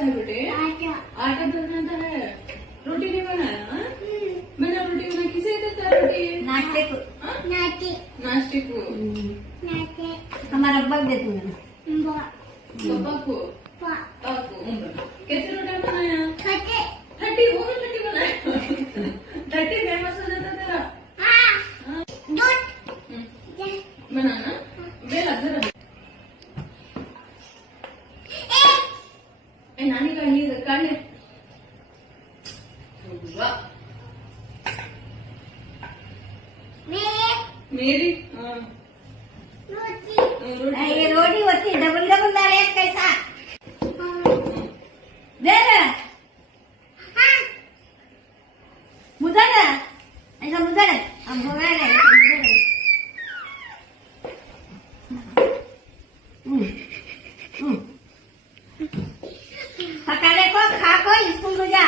आता है बेटे? आटा बेलना आता है। रोटी नहीं बनाया? हाँ? मैंने रोटी बना, किसे देता है रोटी? नाश्ते को। नाश्ते को। हमारा अब्बा दे तू। पापा को। कैसे रोटी बनाया? 30 वो 30 बनाया। 30 फेमस हो जाता तेरा। बनाना बेला जरा। नानी काढली मेरी ये रोटी होती डबल डबल दाल एक कैसा दे ना मुझे ना ऐसा मुझे हम हो गए पकाने को खा को स्कूल में जा।